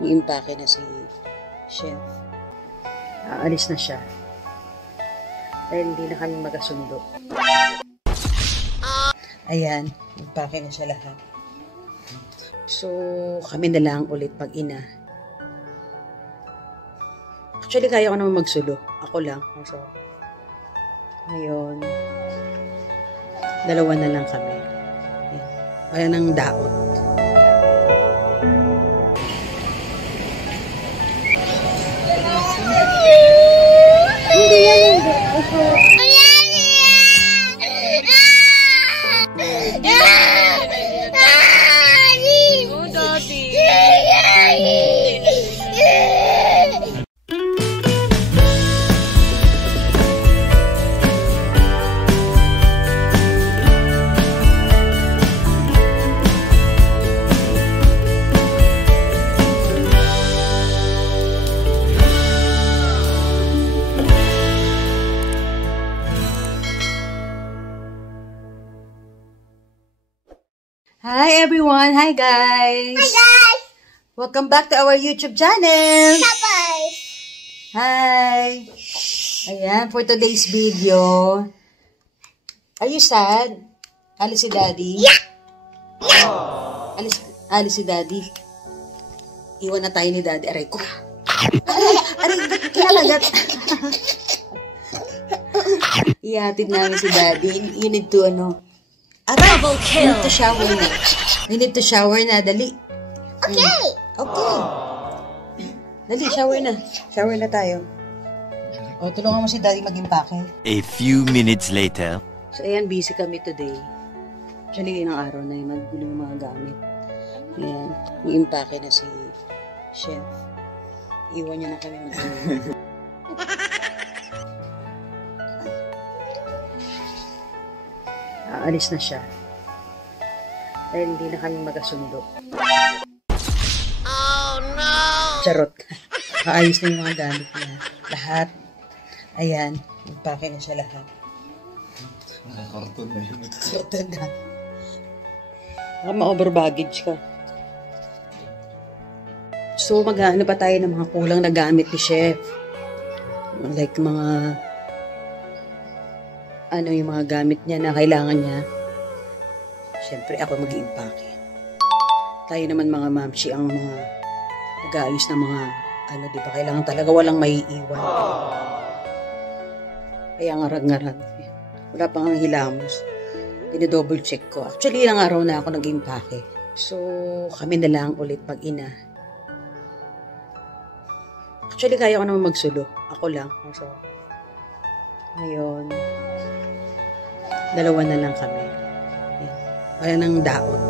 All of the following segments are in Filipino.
Iimpake na si Chef. Aalis na siya. Dahil hindi na kami magkasundo. Ayan, impake na siya lahat. So, kami na lang ulit mag-ina. Actually, kaya ko naman magsulo. Ako lang. So, ngayon, dalawa na lang kami. Ayan. Wala nang daot. Hindi yan yung daot. Hi everyone! Hi guys! Hi guys! Welcome back to our YouTube channel! Hi guys! Hi! Ayan, for today's video. Are you sad? Alis si Daddy? Yeah! Alis si Daddy. Iwan na tayo ni Daddy. Aray ko. Aray, ba't kinalagat? Ihatid namin si Daddy. You need to, double kill. We need to shower na. We need to shower na. Dali. Okay. Okay. Dali, shower na. Shower na tayo. O, tulungan mo si Daddy mag-impake. A few minutes later. So, ayan, busy kami today. Actually, ilang araw na yung magulo yung mga gamit. Ayan, i-impake na si Chef. Iwan niya na kami mag-impake. Aalis na siya. Dahil hindi na kami magkasundo. Oh no! Charot. Kaayos na yung mga gamit niya. Lahat. Ayan. Impake na siya lahat. Nakakarton na yun. Karton na. Baka ma-over baggage ka. So, maghahanap pa tayo ng mga kulang na gamit ni Chef. Like mga yung mga gamit niya na kailangan niya. Siyempre, ako mag-iimpake. Tayo naman mga mamsi ang mga nag-aayos ng mga di ba? Kailangan talaga walang maiiwan. Kaya ngarag-ngarag. Wala pang hilamos. Dine-double check ko. Actually, ilang araw na ako nag-iimpake. So, kami na lang ulit mag-ina. Actually, kaya ko naman magsulo. Ako lang. So, ngayon, dalawa na lang kami. Ayan. Wala nang daot.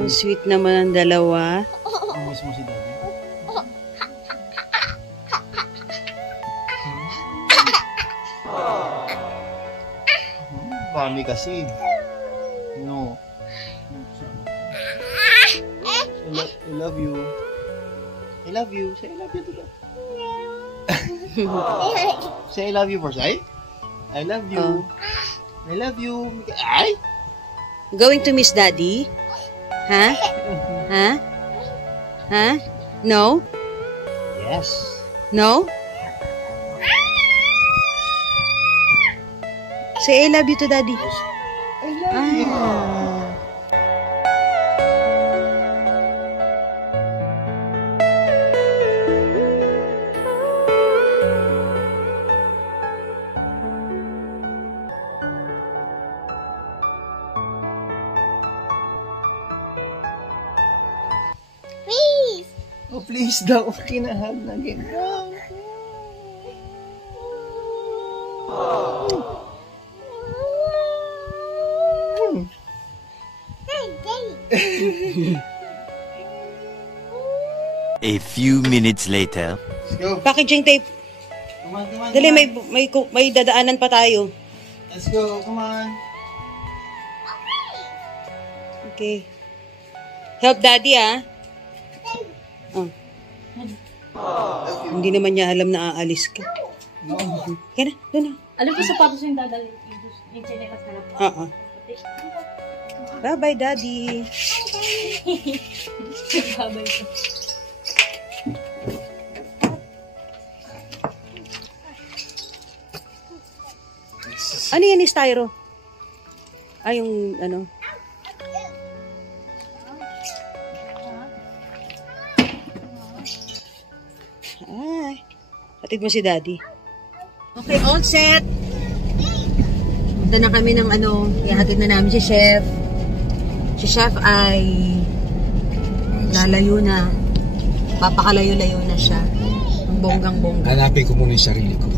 Ang sweet naman ang dalawa. Miss mo si Daddy? Mami kasi. No. I love you. I love you. Say I love you to them. Say I love you first, ay? I love you. I love you. Ay? Going to miss Daddy? Huh? Huh? Huh? No? Yes. No? Say I love you to daddy. I love you. Please. Oh, please daw. Kinahag na ganyan. Hey, Daddy. A few minutes later. Let's go. Packaging tape. Come on, come on. Dali, come on. may dadaanan pa tayo. Let's go. Come on. Okay. Help daddy, ah. Oh. Hindi naman niya alam na aalis ka. No. Kaya na, doon na. Alam ko sapatos yung dadalhin. Yung chinekas na lang. Oo. Bye-bye, daddy. Babay ko. Ano yan, styro? Ay, yung ano. Ay. Hatid mo si daddy. Okay, all set. Punta na kami ng ano, ihatid na namin si Chef. Si Chef ay lalayo na. Papakalayo-layo na siya. Ang bonggang-bongga. Hanapin ko muna yung sarili ko.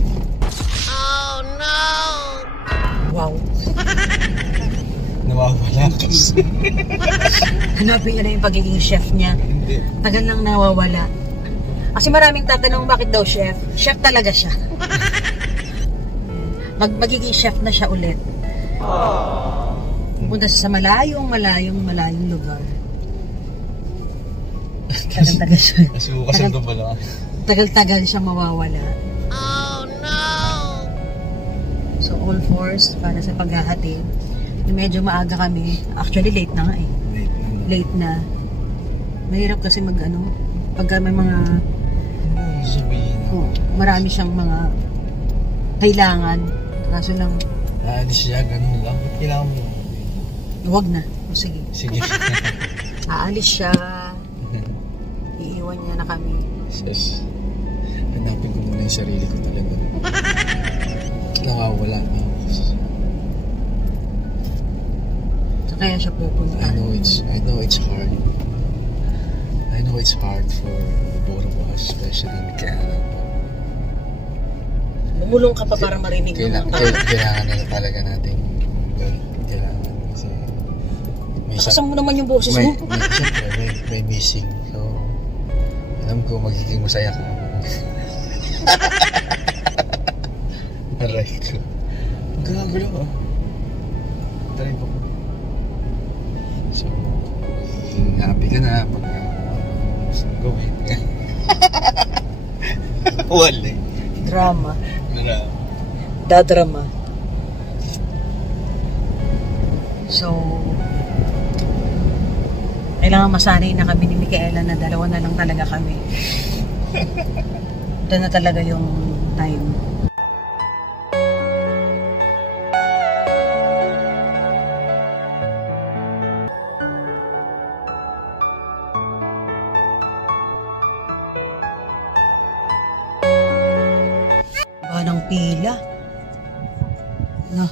Wow. Nawawala kasi. Hanapin niya na yung pagiging chef niya. Hindi. Tagal nang nawawala. Kasi maraming tatanong bakit daw chef. Chef talaga siya. Magiging chef na siya ulit. Pupunta siya sa malayong lugar. Tagal-tagal siya. Nasubukasan ko pala. Tagal-tagal siya mawawala. Oh no! So all fours para sa paghahatid. Medyo maaga kami. Actually late na nga eh. Late na. Mahirap kasi pagka may mga marami siyang mga kailangan. Kaso lang, Aalis siya, ganun lang. Ba't kailangan mo? huwag na. O sige. Sige. Aalis siya. Iiwan niya na kami. Sis, hanapin ko muna yung sarili ko talaga. Nakawala na ako. So kaya siya pupunta. I know it's hard. I know it's hard for both of us, especially Michaela. Bumulong ka pa para marinig mo. Kailangan na talaga natin. Kailangan kasi Nakasang mo naman yung boses mo. Siyempre, may missing. So, alam ko magiging masaya ka. Aray ko. Magkakagulo ah. Taray po. So, magiging happy ka na pag gusto mo gawin. Wala eh. Drama. Nara. Dadrama. So, kailangan masanay na kami ni Michaela na dalawa na lang talaga kami. Ito na talaga yung time. Ng pila. No.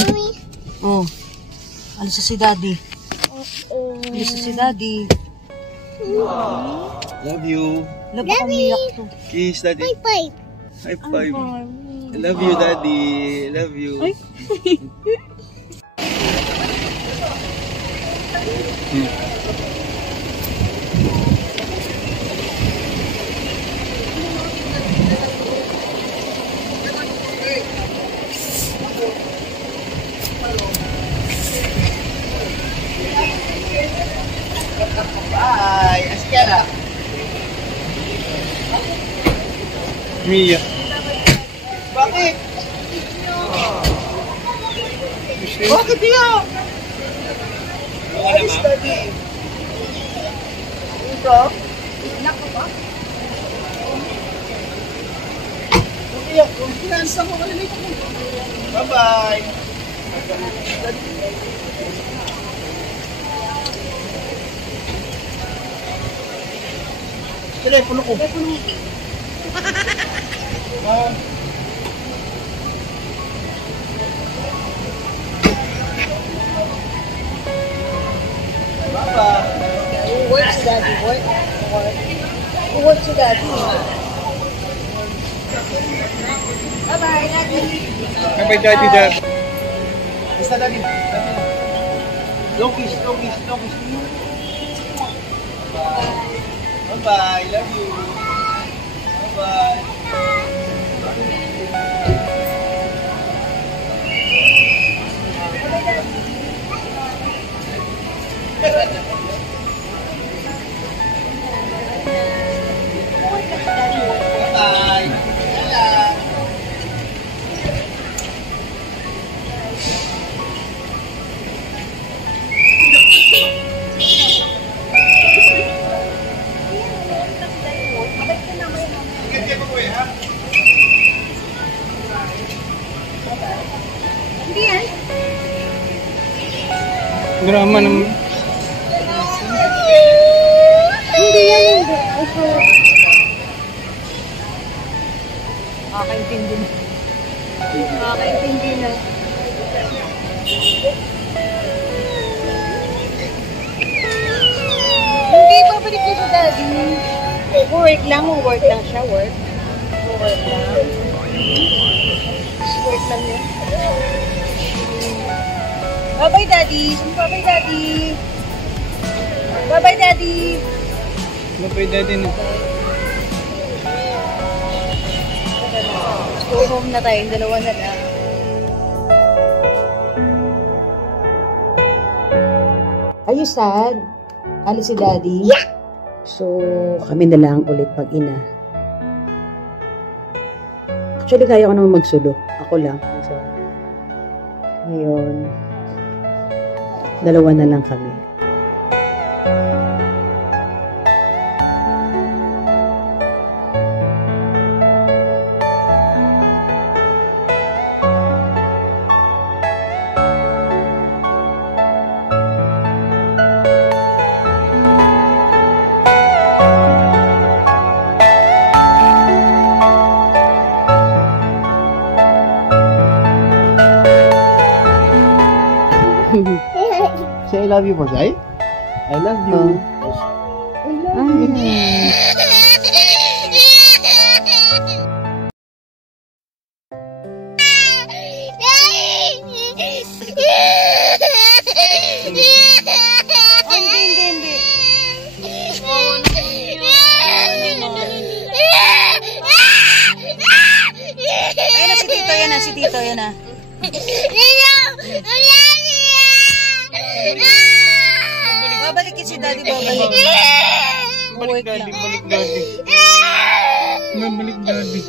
Mommy. Oh. Alis na si daddy. Alis na si daddy. Love you. Love ako umiyak to. Kiss, Daddy. High five. High five. I love you, Daddy. I love you. Ay. Bye. Askela. Mia. Bakit? Bakit niya? Alis, Daddy. Ito? Bye-bye. Telepono ko. Who works, Daddy? Who works, Daddy? Bye-bye, Daddy. Bye-bye, Daddy, Dad. Basta, Daddy. Low kiss, low kiss, low kiss. Bye-bye, love you. Bye-bye. Bye-bye. Drama naman. Hindi yan, hindi. Nakakaintindi na. Nakakaintindi na. Hindi, babalik ko sa Daddy. Work lang siya, work. Work lang. Work lang yun. Bye-bye, Daddy. Bye-bye, Daddy. Bye-bye, Daddy. Bye-bye, Daddy na. Go home na tayo, dalawa na lang. Are you sad? Alis si Daddy? Yeah! So, kami na lang ulit mag-ina. Actually, kaya ko naman magsulo. Ako lang. So, ngayon, dalawa na lang kami. Say I love you, Bozay. I love you. Ayun na si Tito, yan na, si Tito, yan na. Babalik si Daddy, babalik. Balik, Daddy. Balik, Daddy. Balik, Daddy.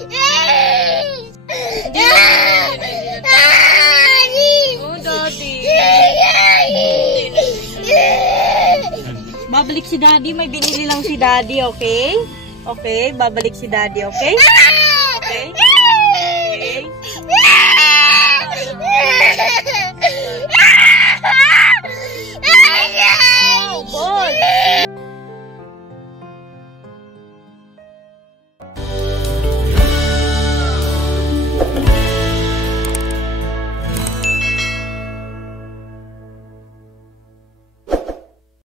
Oh, Daddy. Babalik si Daddy. May binili lang si Daddy, okay? Okay, babalik si Daddy, okay?